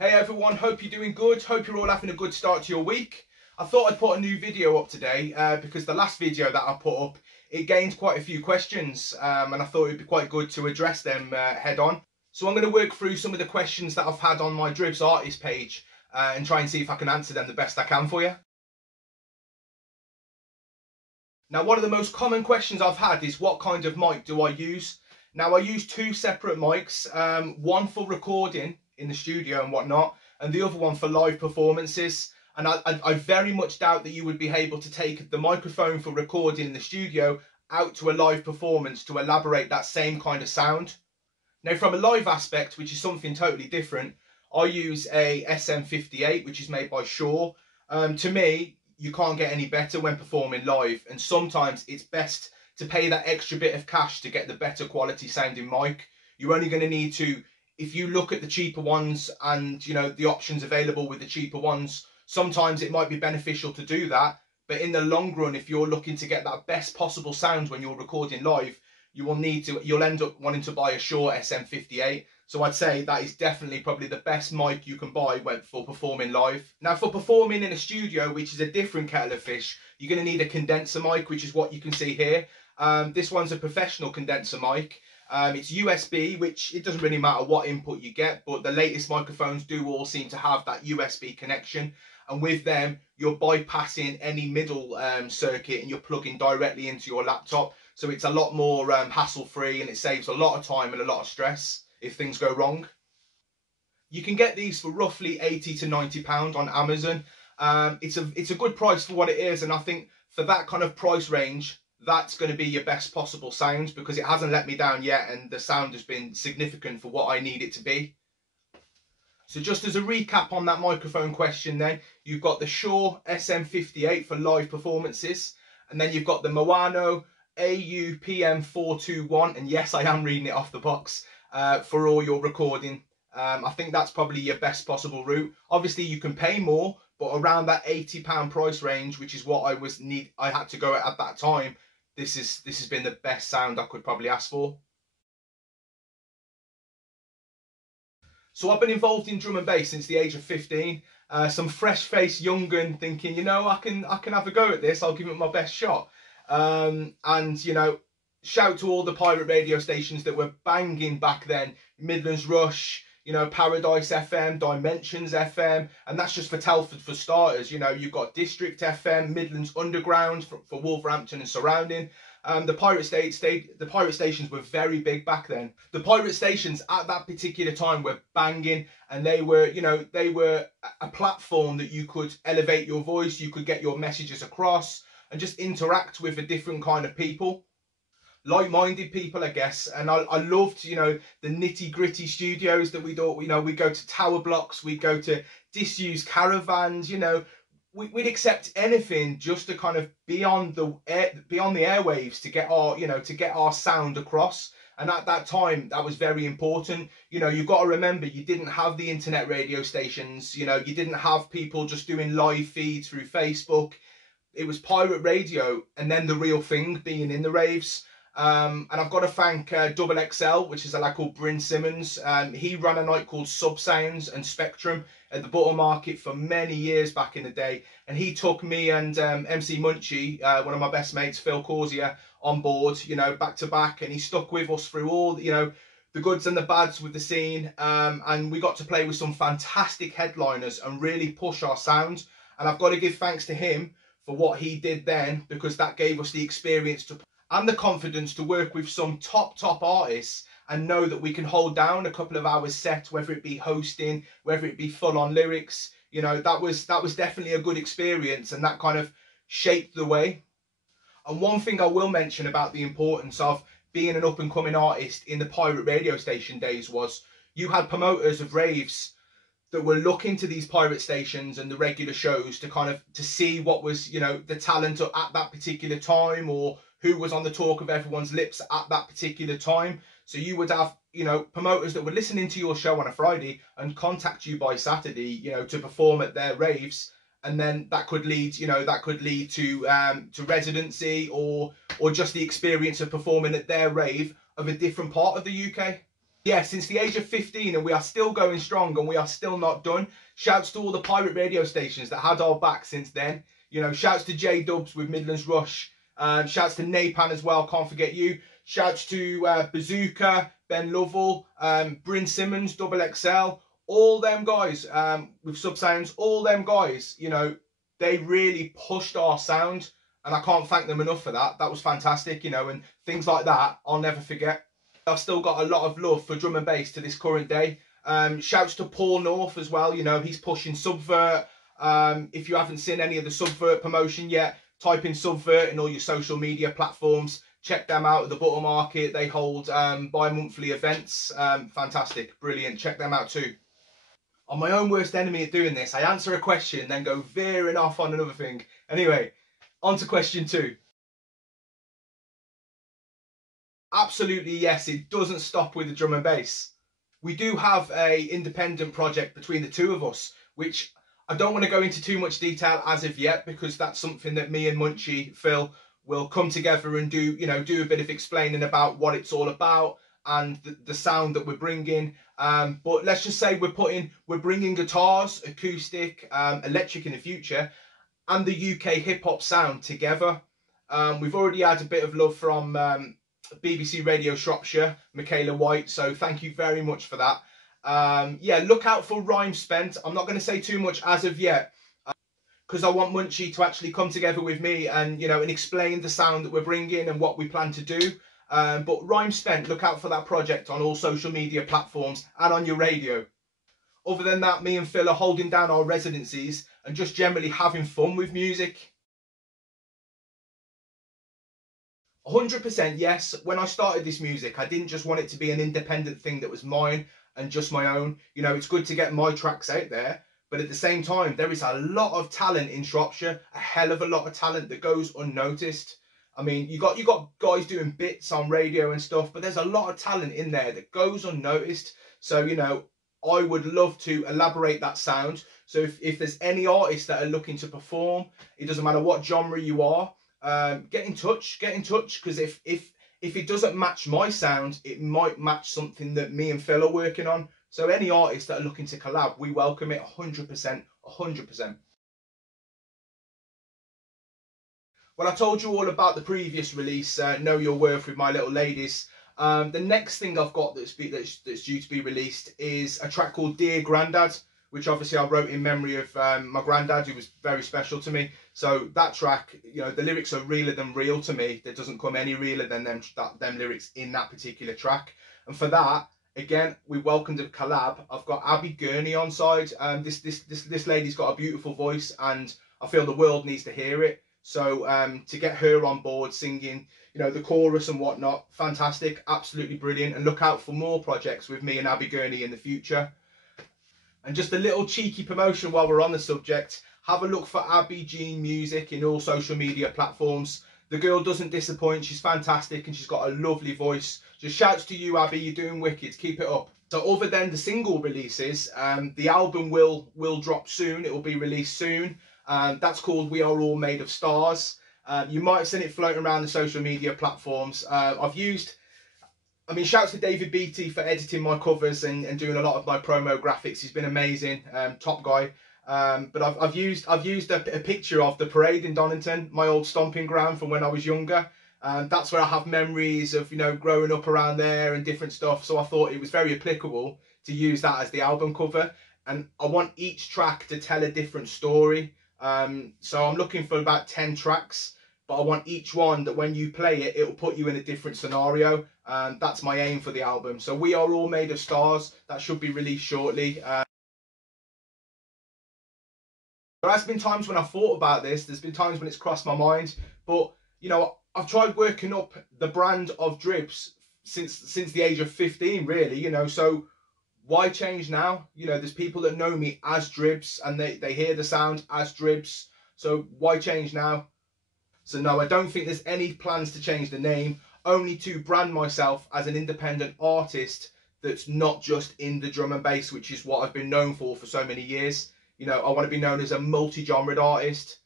Hey everyone, hope you're doing good. Hope you're all having a good start to your week. I thought I'd put a new video up today because the last video that I put up, it gained quite a few questions and I thought it'd be quite good to address them head on. So I'm going to work through some of the questions that I've had on my Dribbz artist page and try and see if I can answer them the best I can for you. Now, one of the most common questions I've had is what kind of mic do I use? Now, I use two separate mics, one for recording in the studio and whatnot, and the other one for live performances. And I very much doubt that you would be able to take the microphone for recording in the studio out to a live performance to elaborate that same kind of sound. Now, from a live aspect, which is something totally different, I use a SM58, which is made by Shaw. To me, you can't get any better when performing live, and sometimes it's best to pay that extra bit of cash to get the better quality sounding mic. You're only going to need to, if you look at the cheaper ones and you know the options available with the cheaper ones, sometimes it might be beneficial to do that, but in the long run, if you're looking to get that best possible sound when you're recording live, you'll end up wanting to buy a Shaw SM58. So I'd say that is definitely probably the best mic you can buy for performing live. Now, for performing in a studio, which is a different kettle of fish, you're going to need a condenser mic, which is what you can see here. This one's a professional condenser mic. It's USB, which it doesn't really matter what input you get, but the latest microphones do all seem to have that USB connection. And with them, you're bypassing any middle circuit and you're plugging directly into your laptop. So it's a lot more hassle-free, and it saves a lot of time and a lot of stress if things go wrong. You can get these for roughly £80 to £90 on Amazon. It's a good price for what it is, and I think for that kind of price range, that's going to be your best possible sound, because it hasn't let me down yet and the sound has been significant for what I need it to be. So just as a recap on that microphone question then, you've got the Shaw SM58 for live performances, and then you've got the Moano AU-PM421, and yes, I am reading it off the box, for all your recording. I think that's probably your best possible route. Obviously you can pay more, but around that £80 price range, which is what I had to go at that time, this has been the best sound I could probably ask for. So I've been involved in drum and bass since the age of 15. Some fresh-faced young gun thinking, you know, I can have a go at this. I'll give it my best shot. And you know, shout to all the pirate radio stations that were banging back then: Midlands Rush, you know, Paradise FM, Dimensions FM, and that's just for Telford for starters. You know, you've got District FM, Midlands Underground for Wolverhampton and surrounding. The pirate stations were very big back then. The pirate stations at that particular time were banging, and they were, you know, they were a platform that you could elevate your voice, you could get your messages across, and just interact with a different kind of people, like-minded people, I guess. And I loved, you know, the nitty-gritty studios that we thought, you know, we go to tower blocks, we go to disused caravans, you know, we'd accept anything just to kind of be on the airwaves to get our, you know, to get our sound across. And at that time, that was very important. You know, you've got to remember, you didn't have the internet radio stations, you know, you didn't have people just doing live feeds through Facebook. It was pirate radio, and then the real thing being in the raves. And I've got to thank Double XL, which is a lad called Bryn Simmons. He ran a night called Sub Sounds and Spectrum at the Butler Market for many years back in the day. And he took me and MC Munchie, one of my best mates, Phil Corsia, on board, you know, back to back. And he stuck with us through all, you know, the goods and the bads with the scene. And we got to play with some fantastic headliners and really push our sound. And I've got to give thanks to him for what he did then, because that gave us the experience and the confidence to work with some top artists and know that we can hold down a couple of hours set, whether it be hosting, whether it be full on lyrics. You know, that was definitely a good experience, and that kind of shaped the way. And one thing I will mention about the importance of being an up and coming artist in the pirate radio station days was you had promoters of raves that were looking to these pirate stations and the regular shows to see what was, you know, the talent at that particular time, or who was on the talk of everyone's lips at that particular time. So you would have, you know, promoters that were listening to your show on a Friday and contact you by Saturday, you know, to perform at their raves. And then that could lead, you know, to residency or just the experience of performing at their rave of a different part of the UK. Yeah, since the age of 15, and we are still going strong, and we are still not done. Shouts to all the pirate radio stations that had our back since then. You know, shouts to Dribbz with Midlands Rush. Shouts to Napan as well, can't forget you. Shouts to Bazooka, Ben Lovell, Bryn Simmons, Double XL. All them guys with Sub Sounds, all them guys, you know, they really pushed our sound. And I can't thank them enough for that. That was fantastic, you know, and things like that I'll never forget. I've still got a lot of love for drum and bass to this current day. Shouts to Paul North as well. You know, he's pushing Subvert. If you haven't seen any of the Subvert promotion yet, type in Subvert in all your social media platforms. Check them out at the Butter Market. They hold bi-monthly events. Fantastic, brilliant. Check them out too. I'm my own worst enemy at doing this. I answer a question, then go veering off on another thing. Anyway, on to question 2. Absolutely, yes, it doesn't stop with the drum and bass. We do have a independent project between the two of us, which I don't want to go into too much detail as of yet, because that's something that me and Munchie Phil will come together and do, you know, do a bit of explaining about what it's all about and the sound that we're bringing. But let's just say we're bringing guitars, acoustic, electric in the future, and the UK hip hop sound together. We've already had a bit of love from BBC Radio Shropshire, Michaela White, so thank you very much for that. Yeah, look out for Rhyme Spent. I'm not going to say too much as of yet, because I want Munchie to actually come together with me and, you know, and explain the sound that we're bringing and what we plan to do. But Rhyme Spent, look out for that project on all social media platforms and on your radio. Other than that, me and Phil are holding down our residencies and just generally having fun with music. 100% yes. When I started this music, I didn't just want it to be an independent thing that was mine and just my own. You know, it's good to get my tracks out there, but at the same time, there is a lot of talent in Shropshire, a hell of a lot of talent that goes unnoticed. I mean, you got guys doing bits on radio and stuff, but there's a lot of talent in there that goes unnoticed. So, you know, I would love to elaborate that sound. So if there's any artists that are looking to perform, it doesn't matter what genre you are, get in touch, because if it doesn't match my sound, it might match something that me and Phil are working on. So any artists that are looking to collab, we welcome it 100%, 100%. Well, I told you all about the previous release, Know Your Worth with My Little Ladies. The next thing I've got that's due to be released is a track called Dear Grandad, which obviously I wrote in memory of my granddad, who was very special to me. So that track, you know, the lyrics are realer than real to me. There doesn't come any realer than them lyrics in that particular track. And for that, again, we welcomed a collab. I've got Abby Gurney on side. This lady's got a beautiful voice, and I feel the world needs to hear it. So to get her on board singing, you know, the chorus and whatnot, fantastic, absolutely brilliant. And look out for more projects with me and Abby Gurney in the future. And just a little cheeky promotion while we're on the subject, have a look for Abby Jean Music in all social media platforms. The girl doesn't disappoint, she's fantastic and she's got a lovely voice. Just shouts to you, Abby, you're doing wicked, keep it up. So other than the single releases, the album will drop soon, it will be released soon. That's called We Are All Made of Stars. You might have seen it floating around the social media platforms. I mean, shouts to David Beattie for editing my covers and doing a lot of my promo graphics. He's been amazing, top guy. But I've used a picture of the parade in Donington, my old stomping ground from when I was younger. That's where I have memories of, you know, growing up around there and different stuff. So I thought it was very applicable to use that as the album cover. And I want each track to tell a different story. So I'm looking for about 10 tracks. But I want each one that when you play it, it will put you in a different scenario. That's my aim for the album. So We Are All Made of Stars. That should be released shortly. There has been times when I've thought about this. There's been times when it's crossed my mind. But, you know, I've tried working up the brand of Dribbz since the age of 15, really. You know, so why change now? You know, there's people that know me as Dribbz and they hear the sound as Dribbz. So why change now? So no, I don't think there's any plans to change the name, only to brand myself as an independent artist that's not just in the drum and bass, which is what I've been known for so many years. You know, I want to be known as a multi-genred artist,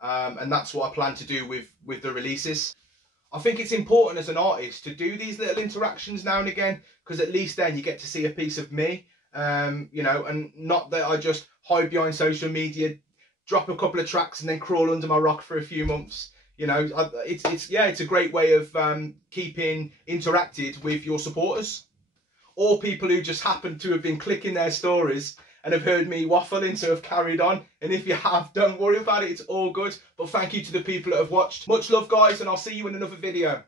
and that's what I plan to do with the releases. I think it's important as an artist to do these little interactions now and again, because at least then you get to see a piece of me, you know, and not that I just hide behind social media, drop a couple of tracks and then crawl under my rock for a few months. You know, it's a great way of keeping interacted with your supporters, or people who just happen to have been clicking their stories and have heard me waffling, so have carried on. And if you have, don't worry about it, it's all good. But thank you to the people that have watched. Much love, guys, and I'll see you in another video.